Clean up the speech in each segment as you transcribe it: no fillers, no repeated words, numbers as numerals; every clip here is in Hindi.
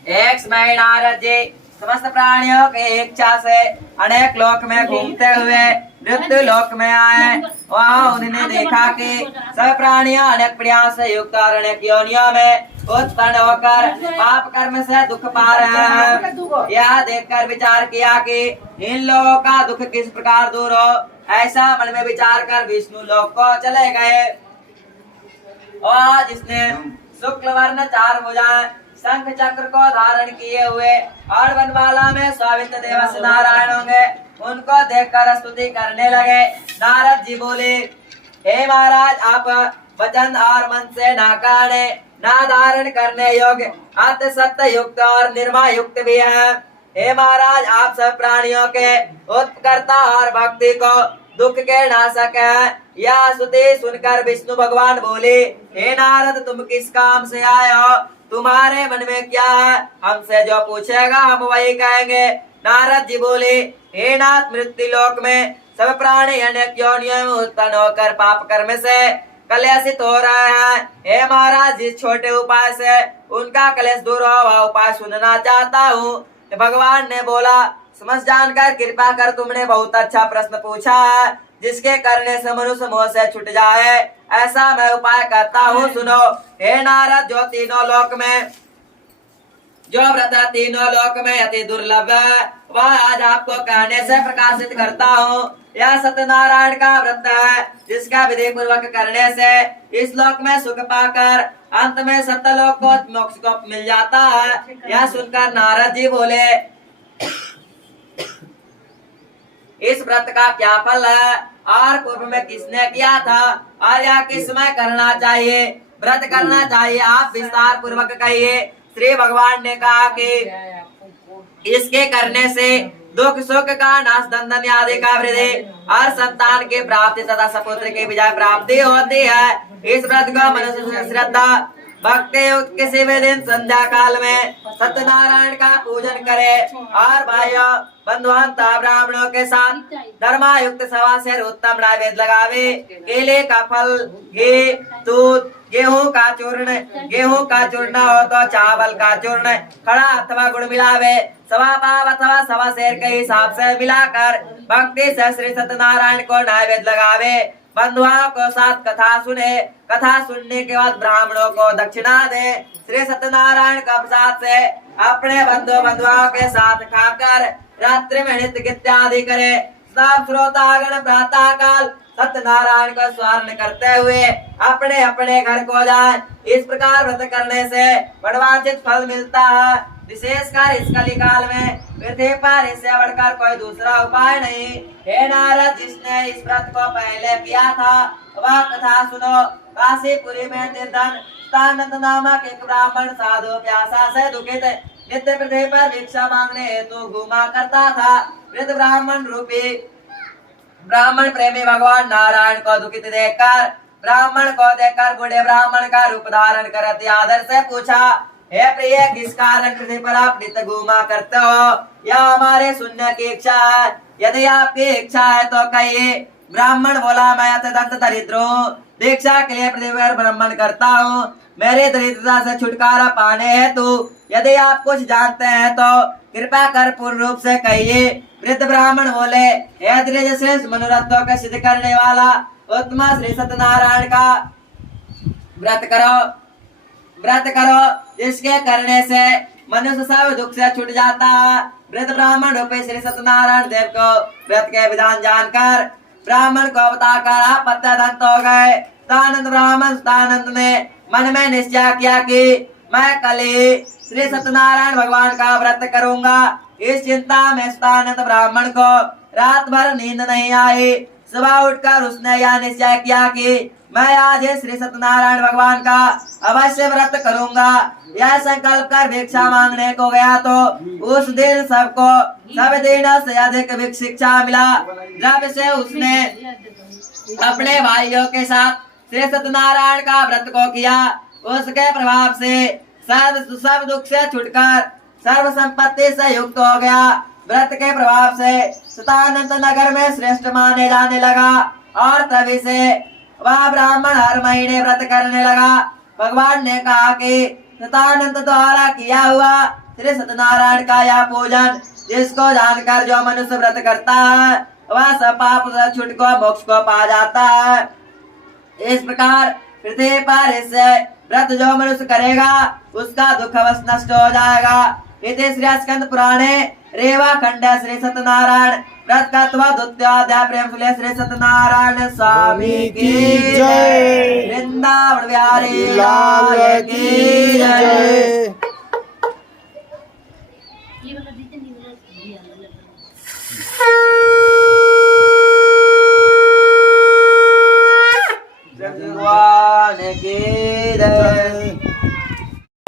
एक समय नारद जी समस्त प्राणियों की इच्छा से अनेक लोक में घूमते हुए मृत्यु लोक में आए। वहाँ उन्होंने देखा कि सब प्राणियां अनेक प्रयास से युक्त और अनेक योनियों में उत्पन्न होकर पाप कर्म से दुख पा रहे हैं। यह देखकर विचार किया कि इन लोगों का दुख किस प्रकार दूर हो। ऐसा मन में विचार कर विष्णु लोक को चले गए। और जिसने शुक्ल वर्ण 4 भुजाएं शंख चक्र को धारण किए हुए और वनमाला में स्वामित्व देवस नारायण होंगे, उनको देखकर स्तुति करने लगे। नारद जी बोले, हे महाराज, आप वचन और मन से ना कहने ना धारण करने योग्य अत सत्य युक्त और निर्मा युक्त भी हैं। हे महाराज, आप सब प्राणियों के उत्कर्ता और भक्ति को दुख के नाशक है। यह स्तुति सुनकर विष्णु भगवान बोले, हे नारद, तुम किस काम से आए हो? तुम्हारे मन में क्या है? हमसे जो पूछेगा हम वही कहेंगे। नारद जी बोले, हे नाथ, मृत्यु लोक में सब प्राणी अनेक योनियों में उत्पन्न होकर पाप कर्म से कलेशित हो रहे हैं। हे महाराज, जिस छोटे उपाय से उनका कलेश दूर हो वह उपाय सुनना चाहता हूँ। भगवान ने बोला, समझ जानकर कृपा कर तुमने बहुत अच्छा प्रश्न पूछा है, जिसके करने से मनुष्य मोह से छूट जाए ऐसा मैं उपाय करता हूँ, सुनो। हे नारद, जो व्रत तीनों लोक में अति दुर्लभ है वह आज आपको कहने से प्रकाशित करता हूँ। यह सत्यनारायण का व्रत है, जिसका विधि पूर्वक करने से इस लोक में सुख पाकर अंत में सत्यलोक को मोक्ष को मिल जाता है। यह सुनकर नारद जी बोले, इस व्रत का क्या फल है और पूर्व में किसने किया था और यह किस समय करना चाहिए? व्रत करना चाहिए, आप विस्तार पूर्वक कहिए। श्री भगवान ने कहा कि इसके करने से दुख सुख का नाश, धन धन आदि का वृद्धि और संतान की प्राप्ति तथा सपुत्र की विजय प्राप्ति होती है। इस व्रत को मनुष्य श्रद्धा भक्ति युक्त किसी भी दिन संध्या काल में सत्यनारायण का पूजन करे और भाइयों बंधुआंता ब्राह्मणों के साथ धर्मायुक्त सवा से उत्तम नैवेद्य लगावे। केले का फल, घी, दूध, गेहूं का चूर्ण हो तो चावल का चूर्ण खड़ा अथवा गुड़ मिलावे। सवा पाव अथवा सवा शेर के हिसाब से मिलाकर भक्ति से श्री सत्यनारायण को नैवेद्य लगावे। बंधुओं को साथ कथा सुने। कथा सुनने के बाद ब्राह्मणों को दक्षिणा दे। श्री सत्यनारायण का प्रसाद से अपने बंधुओं के साथ खाकर रात्रि में नित्य इत्यादि करे। सब श्रोतागण प्रातः काल सत्यनारायण का स्मरण करते हुए अपने अपने घर को जाए। इस प्रकार व्रत करने से मनवांछित फल मिलता है। विशेषकर इस कलिकाल में पृथ्वी पर इससे बढ़कर कोई दूसरा उपाय नहीं। हे नारद, जिसने इस व्रत को पहले किया था वह कथा सुनो। काशीपुरी में निर्धन स्थानंद नामक एक ब्राह्मण साधु प्यासा से दुखित नित्य पृथ्वी पर भिक्षा मांगने हेतु घूमा करता था। वृद्ध ब्राह्मण प्रेमी भगवान नारायण को दुखित देखकर बूढ़े ब्राह्मण का रूप धारण कर अति आदर से पूछा, हे प्रिय, किस कारण पृथ्वी पर आप नित्य घूमा करते हो? यह हमारे सुनने की इच्छा है। यदि आपकी इच्छा है तो कहिए। ब्राह्मण बोला, मैं अत्यंत दरिद्र हूँ, दीक्षा के लिए पृथ्वी पर भ्रमण करता हूँ। मेरे दरिद्रता से छुटकारा पाने हेतु यदि आप कुछ जानते हैं तो कृपा कर पूर्ण रूप से कहिए। वृद्ध ब्राह्मण बोले, हे द्विज श्रेष्ठ, मनोरथों का सिद्ध करने वाला उत्तम श्री सत्यनारायण का व्रत करो, जिसके करने से मनुष्य सब दुख से छूट जाता है। वृद्ध ब्राह्मण रूपी श्री सत्यनारायण देव को व्रत के विधान जानकर ब्राह्मण को बताकर आप अत्यंत हो गए। स्थानंद ने मन में निश्चय किया कि मैं कल ही श्री सत्यनारायण भगवान का व्रत करूंगा। इस चिंता में स्थानंद ब्राह्मण को रात भर नींद नहीं आई। सुबह उठकर उसने यह निश्चय किया कि मैं आज श्री सत्यनारायण भगवान का अवश्य व्रत करूंगा। यह संकल्प कर भिक्षा मांगने को गया तो उस दिन सब दिनों से अधिक भिक्षा मिला। जब से उसने अपने भाइयों के साथ श्री सत्यनारायण का व्रत को किया, उसके प्रभाव से सब दुख से छुटकर सर्व संपत्ति से युक्त हो गया। व्रत के प्रभाव से सतानंद नगर में श्रेष्ठ माने जाने लगा और तभी से वह ब्राह्मण हर महीने व्रत करने लगा। भगवान ने कहा कि सतानंद द्वारा किया हुआ श्री सत्यनारायण का यह पूजन, जिसको जानकर जो मनुष्य व्रत करता है वह सब पाप से छूट को मोक्ष को पा जाता है। इस प्रकार पृथ्वी पर इस व्रत जो मनुष्य करेगा उसका दुख अवश्य नष्ट हो जाएगा। इति श्री स्कंद पुराणे रेवा खंड श्री सत्यनारायण व्रत का द्वितीयाध्याय प्रेम सुले श्री सत्यनारायण स्वामी की जय। वृंदावन बिहारी लाल की जय। भगवान की जय।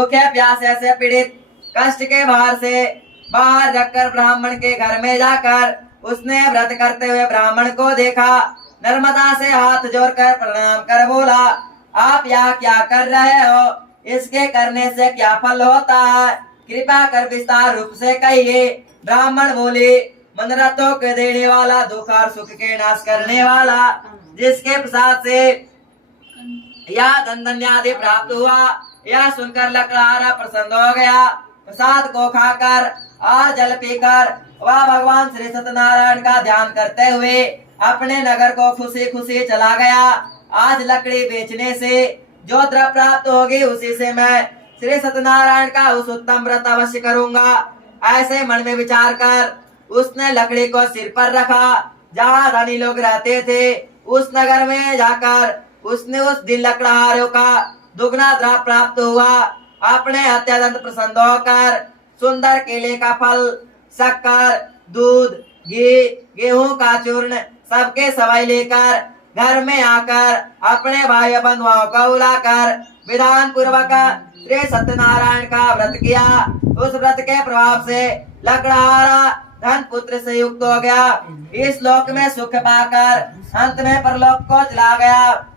भूखे प्यासे से पीड़ित कष्ट के भार से बाहर रखकर ब्राह्मण के घर में जाकर उसने व्रत करते हुए ब्राह्मण को देखा। नर्मदा से हाथ जोड़कर प्रणाम कर बोला, आप यहाँ क्या कर रहे हो? इसके करने से क्या फल होता है? कृपा कर विस्तार रूप से कहिए। ब्राह्मण बोले, मनोरथों के देने वाला, दुख और सुख के नाश करने वाला, जिसके प्रसाद से यह धन धान्य आदि प्राप्त हुआ। यह सुनकर लकड़हारा प्रसन्न हो गया। प्रसाद को खाकर और जल पीकर वह भगवान श्री सत्यनारायण का ध्यान करते हुए अपने नगर को खुशी खुशी चला गया। आज लकड़ी बेचने से जो द्रव्य प्राप्त होगी उसी से मैं श्री सत्यनारायण का उस उत्तम व्रत अवश्य करूंगा। ऐसे मन में विचार कर उसने लकड़ी को सिर पर रखा। जहाँ धनी लोग रहते थे उस नगर में जाकर उसने उस दिन लकड़हारों का दुगना द्रव्य प्राप्त हुआ। अपने अत्यंत प्रसन्न होकर सुंदर केले का फल, शक्कर, दूध, घी, गेहूं का चूर्ण सबके सवाई लेकर घर में आकर अपने भाई बंधुओं को बुलाकर विधान पूर्वक श्री सत्यनारायण का व्रत किया। उस व्रत के प्रभाव से लकड़हारा धन पुत्र से युक्त हो गया। इस लोक में सुख पाकर अंत में परलोक को चला गया,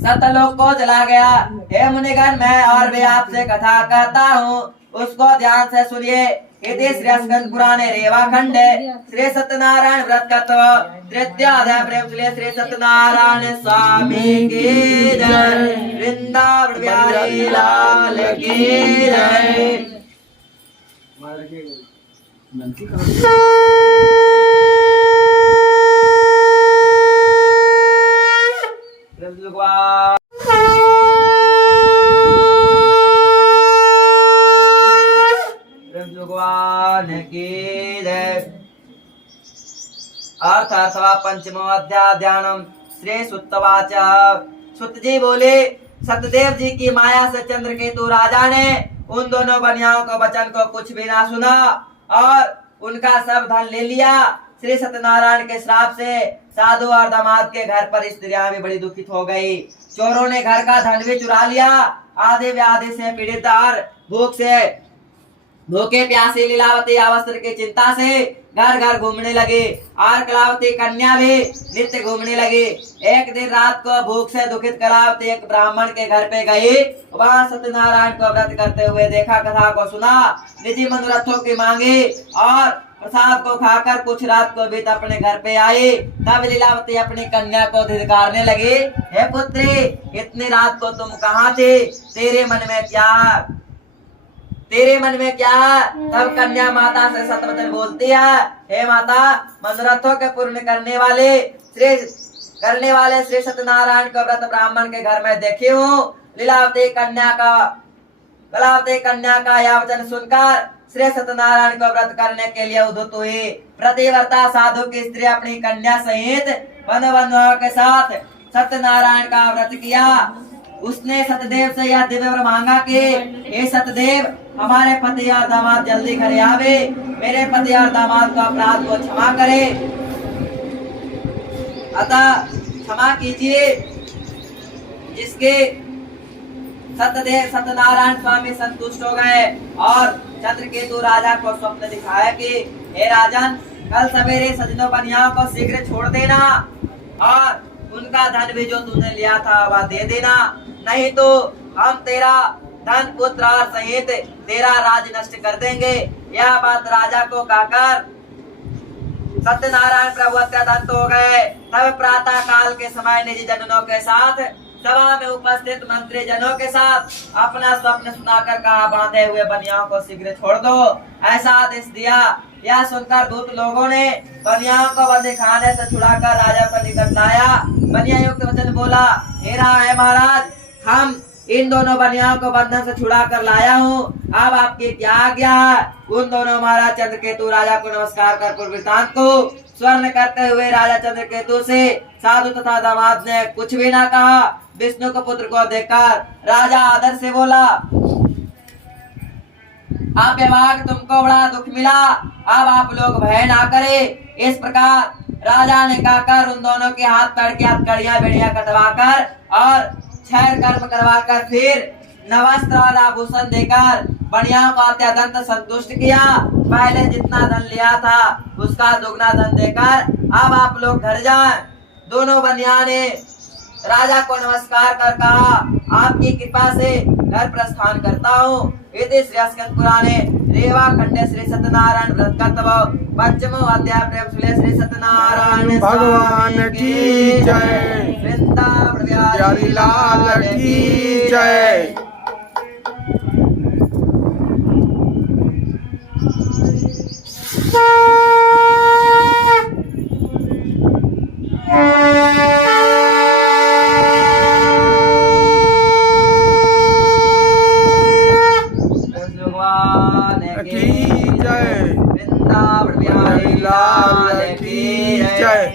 सतलोक को चला गया। हे मुनिगण, मैं और भी आपसे कथा कहता हूँ, उसको ध्यान से सुनिए। इति श्री स्कंद पुराणे रेवा खंड श्री सत्यनारायण व्रत का तृतीय अध्याय प्रेम सुनिए श्री सत्यनारायण स्वामी की जय। वृंदावन बिहारी लाल की जय। भगवान की जय। अर्थ अथवा पंचमो अध्याय ध्यानम श्री सुतवाच। सुत जी बोले, सतदेव जी की माया से चंद्रकेतु राजा ने उन दोनों बनियाओं को वचन को कुछ भी ना सुना और उनका सब धन ले लिया। श्री सत्यनारायण के श्राप से साधु और दामाद के घर पर स्त्रियां भी बड़ी दुखित हो गई। चोरों ने घर का धन भी चुरा लिया। आधे व्याधि से पीड़ित और भूख से भूखे प्यासे लीलावती अवस्त्र की चिंता से घर घर घूमने लगे और कलावती कन्या भी नित्य घूमने लगी। एक दिन रात को भूख से दुखित कलावती एक ब्राह्मण के घर पे गई। वहाँ सत्यनारायण को व्रत करते हुए देखा, कथा को सुना, निजी मनोरथों की मांगी और प्रसाद को खाकर कुछ रात को बीत अपने घर पे आई। तब लीलावती अपनी कन्या को धिक्कारने लगी, हे पुत्री, इतनी रात को तुम कहाँ थे? तेरे मन में क्या है? तब कन्या माता से सतवचन बोलती है, हे माता, मनोरथों के पूर्ण करने वाले श्री सत्यनारायण का व्रत ब्राह्मण के घर में देखी हूँ। लीलावती कन्या का यह वचन सुनकर श्री सत्यनारायण को व्रत करने के लिए उद्युक्त हुई। प्रतिव्रता साधु की स्त्री अपनी कन्या सहित बंधुओं के साथ सत्यनारायण का व्रत किया। उसने सतदेव से यह दिव्य वर मांगा कि हे सतदेव, हमारे पति और दामाद जल्दी घरे आवे, मेरे पति और दामाद को अपराध को क्षमा करे, अतः क्षमा कीजिए। जिसके सत्यनारायण स्वामी संतुष्ट हो गए और चंद्रकेतु राजा को स्वप्न दिखाया कि हे राजन, कल सवेरे सजनों बनियाओं को शीघ्र छोड़ देना और उनका धन भी जो तूने लिया था वह दे देना, नहीं तो हम तेरा धन पुत्र और सहित तेरा राज नष्ट कर देंगे। यह बात राजा को कहकर सत्यनारायण प्रभु अत्यंत हो गए। तब प्रातः काल के समय निजी जनों के साथ सभा में उपस्थित मंत्री जनों के साथ अपना स्वप्न सुनाकर कहा, बांधे हुए बनियाओं को शीघ्र छोड़ दो, ऐसा आदेश दिया। यह सुनकर दूत लोगों ने बनियाओं को बंदी खाने से छुड़ाकर राजा को निकट लाया। बनिया युक्त वचन बोला, हेरा है महाराज, हम इन दोनों बनियाओं को बंधन से छुड़ा कर लाया हूँ। अब आपकी क्या आज्ञा है? उन दोनों महाराज चंद्रकेतु राजा को नमस्कार कर पूर्व वृत्तांत को स्वर्ण करते हुए राजा चंद्रकेतु से साधु तथा दामाद ने कुछ भी ना कहा। विष्णु के पुत्र को देखकर राजा आदर से बोला, आप विभाग तुमको बड़ा दुख मिला, अब आप लोग भय ना करे। इस प्रकार राजा ने कहकर उन दोनों के हाथ पैर के हथकड़ियां बेड़ियां कटवाकर और क्षय कर्म करवाकर फिर नवस्त्र और आभूषण देकर बनियाओं को अत्यंत संतुष्ट किया। पहले जितना धन लिया था उसका दुगना धन देकर अब आप लोग घर जाएं। दोनों बनिया ने राजा को नमस्कार कर कहा, आपकी कृपा से घर प्रस्थान करता हूँ। इति श्री स्कंद पुराणे रेवा खंडे श्री सत्यनारायण व्रत कर्तव्य पंचमो अध्याय प्रेम सुले श्री सत्यनारायण भगवान की जय। वृंदावन बिहारी लाल की जय।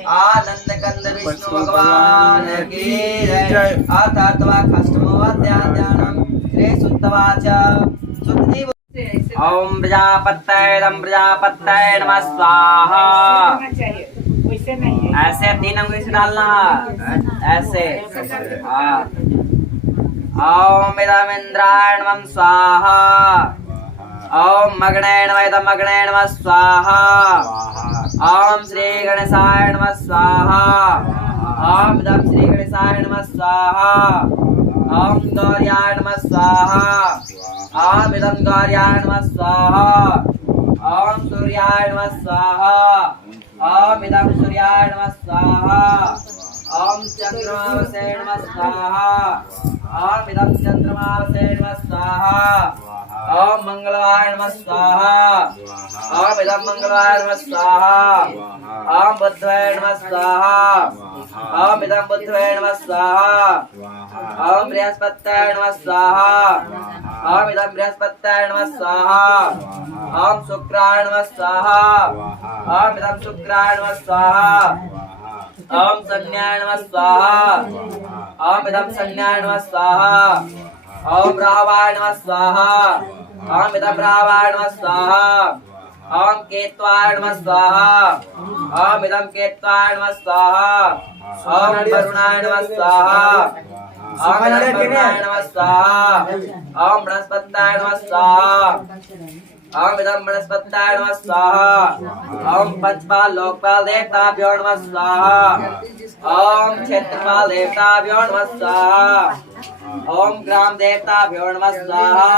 आनंद कंद विष्णु भगवान की जय। अर्थात्वा खष्टमो अध्यात्म श्री सुत्तवाच सुतजीव ओम प्रजापतये नमः स्वाहा। ऐसे 3 अंगुली से डालना, ऐसे। हाँ। ओम इदम इंद्राय नमः स्वाहा। ओम मग्ने नमः स्वाहा। ओम श्री गणेशाय नमः स्वाहा। ओम इदं श्री गणेशाय नमः स्वाहा। ओम गौर्याय नमः स्वाहा। ओम इदं गौर्याय नमः स्वाहा। ओम सूर्याय नमः स्वाहा। ओम इदं सूर्याय नमः स्वाहा। ओम चंद्रमावसे नमः स्वाहा। ओम इदं चंद्रमावसे नमः स्वाहा। ओम मंगलवाय नमः स्वाहा। ओम इदं मंगलवाय नमः स्वाहा। ओम बुधवाय नमः स्वाहा। ओम इदं बुधवाय नमः स्वाहा। ओम बृहस्पतये नमः स्वाहा। ओम इदं बृहस्पतये नमः स्वाहा। ओम शुक्राय नमः स्वाहा। ओम इदं शुक्राय नमः स्वाहा। ओम शन्याय नमः स्वाहा। ओम इदं शन्याय नमः स्वाहा। ओम रावाय नमः स्वाहा। ओम इदं रावाय नमः स्वाहा। ओम केत्वाय नमः स्वाहा। ओम इदं केत्वाय नमः स्वाहा। ओम वरुणाय नमः स्वाहा। ओम इदं वरुणाय नमः स्वाहा। ओम बृहस्पतये नमः स्वाहा। ओम इदं बृहस्पतये नमः स्वाहा। ओम पंचपाल लोकपाल देवताभ्यो नमः स्वाहा। ओम क्षेत्रपाल देवताभ्यो नमः स्वाहा। ओम ग्राम देवताभ्यो नमः स्वाहा।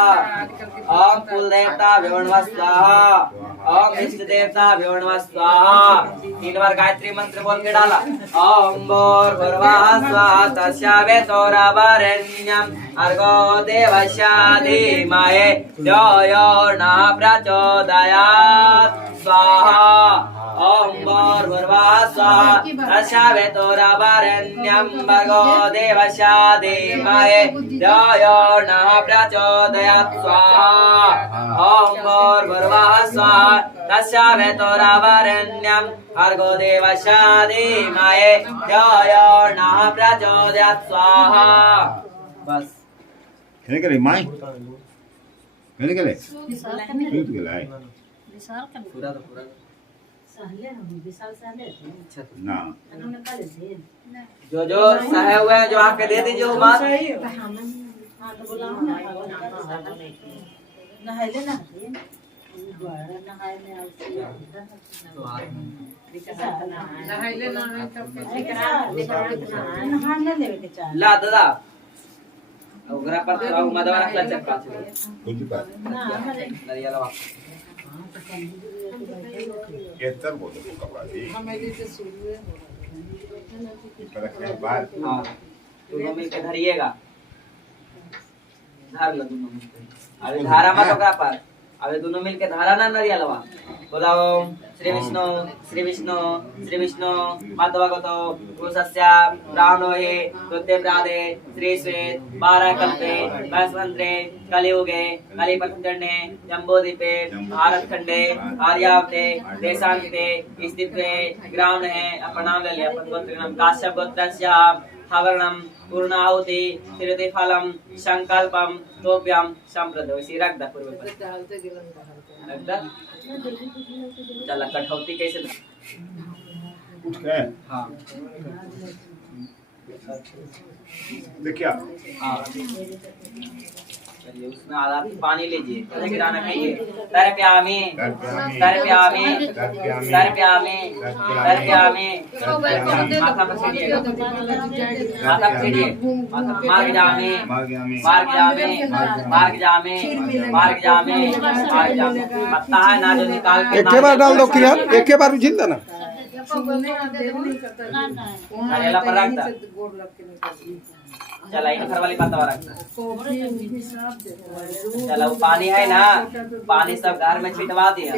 ओम कुल देवताभ्यो नमः स्वाहा। ओम इष्ट देवताभ्यो नमः स्वाहा। 3 बार गायत्री मंत्र बोल के डाला। ओम भूर्भुवः स्वः तस्यावितुर्वरेण्यं भर्गो देवस्य धीमहि धियो नः प्रचोदयात् स्वाहा। ओम भूर्भुवः स्वः तस्यावितुर्वरेण्यं भर्गो देवस्य धीमहि धियो नः प्रचोदयात् स्वाहा। ओम भूर्भुवः स्वः तस्यावितुर्वरेण्यं भर्गो देवस्य धीमहि धियो नः प्रचोदयात् स्वाहा। बस Kena kali mai. Kena kali. Itu kali. पूरा तो पूरा ना जो सहे हुए हैं जो आके दे दीजिए वो बात। ला दादा ओकरा पर तो मदवा रखला चक्का कुछ बात नरिया लवा ये तर बोलो कपड़ा दी पर के बाद हां दोनों मिलके धरिएगा, धर लो दोनों मिलके। अभी धारा मत ओकरा पर, अभी दोनों मिलके धारा ना नरियलवा। बोला ओम श्री विष्णु श्री विष्णु श्री विष्णु मद्भगवतो पुरुषस्य ब्राह्मणोहि कृते प्रादे श्री श्वेत 12 कल्पे वैश्वंतरे कलियुगे कलिपतंडे जम्बोदीपे भारतखंडे आर्यावर्ते देशान्ते स्थिते ग्रामणे प्रणाम ले लिया। अपन गोत्र नाम काश्यप गोत्रस्य हवरणम पूर्णाहुति तिरुति फलम संकल्पम तोभ्यम संप्रदो। इसी रख दा पूर्व पर रख दा। चल कठौती कैसे उठ गए हाँ देखिए हाँ चलिए उसमें आधा पानी लीजिए, कैसे गिराना कहिए। तर प्यामी तर प्यामी तर प्यामी तर प्यामी माथा पर छीड़िएगा, माथा पर छीड़िए। मार्ग जामे मार्ग जामे मार्ग जामे मार्ग जामे मार्ग जामे। पत्ता है ना जो निकाल के एक बार डाल दो किरण, एक बार उछिल देना। नारियल पर रख दा। चला इन घर वाली पत्ता रख दा। चला वो पानी है ना, पानी सब घर में छिटवा दिया।